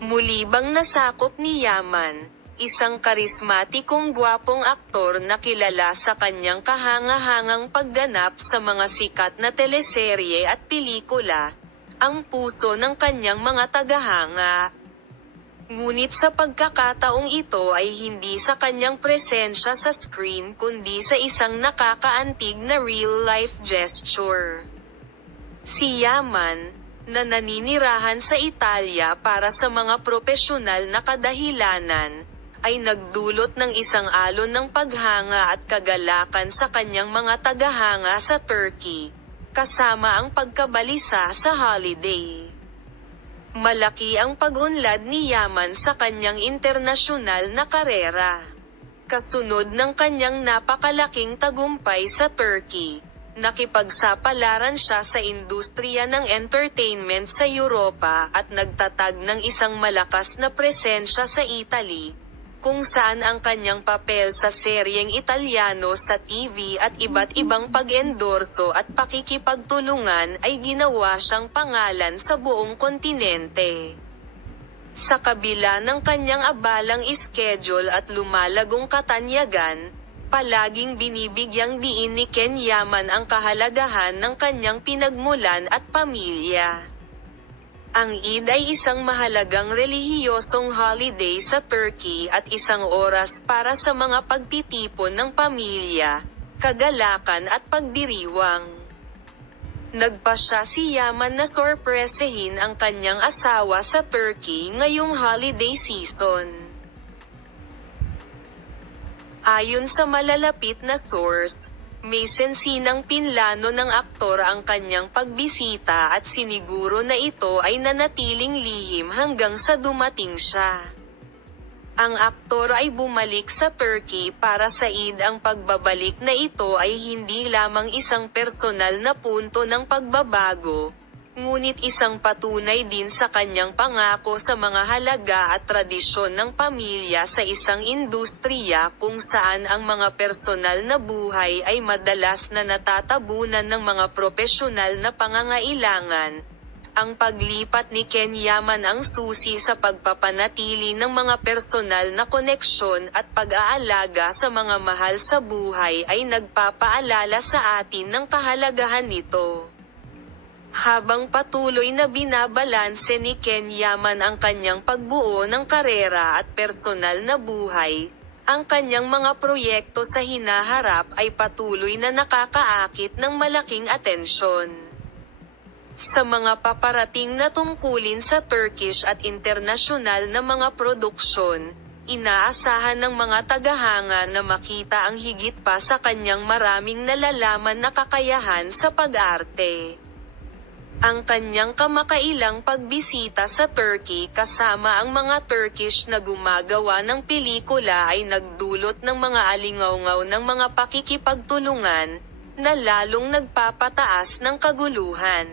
Muli bang nasakop ni Yaman, isang karismatikong gwapong aktor na kilala sa kanyang kahanga-hangang pagganap sa mga sikat na teleserye at pelikula, ang puso ng kanyang mga tagahanga. Ngunit sa pagkakataong ito ay hindi sa kanyang presensya sa screen kundi sa isang nakakaantig na real-life gesture. Si Yaman, na naninirahan sa Italia para sa mga propesyonal na kadahilanan, ay nagdulot ng isang alon ng paghanga at kagalakan sa kanyang mga tagahanga sa Turkey, kasama ang pagkabalisa sa holiday. Malaki ang pag-unlad ni Yaman sa kanyang internasyonal na karera. Kasunod ng kanyang napakalaking tagumpay sa Turkey, nakipagsapalaran siya sa industriya ng entertainment sa Europa at nagtatag ng isang malakas na presensya sa Italy, kung saan ang kanyang papel sa seryeng Italyano sa TV at iba't ibang pag-endorso at pakikipagtulungan ay ginawa siyang pangalan sa buong kontinente. Sa kabila ng kanyang abalang schedule at lumalagong katanyagan, palaging binibigyang diin ni Ken Yaman ang kahalagahan ng kanyang pinagmulan at pamilya. Ang Eid ay isang mahalagang relihiyosong holiday sa Turkey at isang oras para sa mga pagtitipon ng pamilya, kagalakan at pagdiriwang. Nagpasya si Yaman na sorpresehin ang kanyang asawa sa Turkey ngayong holiday season. Ayon sa malalapit na source, may sensinang pinlano ng aktor ang kanyang pagbisita at siniguro na ito ay nanatiling lihim hanggang sa dumating siya. Ang aktor ay bumalik sa Turkey para sa Eid. Ang pagbabalik na ito ay hindi lamang isang personal na punto ng pagbabago, ngunit isang patunay din sa kanyang pangako sa mga halaga at tradisyon ng pamilya sa isang industriya kung saan ang mga personal na buhay ay madalas na natatabunan ng mga propesyonal na pangangailangan. Ang paglipat ni Ken Yaman ang susi sa pagpapanatili ng mga personal na koneksyon at pag-aalaga sa mga mahal sa buhay ay nagpapaalala sa atin ng kahalagahan nito. Habang patuloy na binabalanse ni Ken Yaman ang kanyang pagbuo ng karera at personal na buhay, ang kanyang mga proyekto sa hinaharap ay patuloy na nakakaakit ng malaking atensyon. Sa mga paparating na tungkulin sa Turkish at internasyonal na mga produksyon, inaasahan ng mga tagahanga na makita ang higit pa sa kanyang maraming nalalaman na kakayahan sa pag-arte. Ang kanyang kamakailang pagbisita sa Turkey kasama ang mga Turkish na gumagawa ng pelikula ay nagdulot ng mga alingawngaw ng mga pakikipagtulungan, na lalong nagpapataas ng kaguluhan.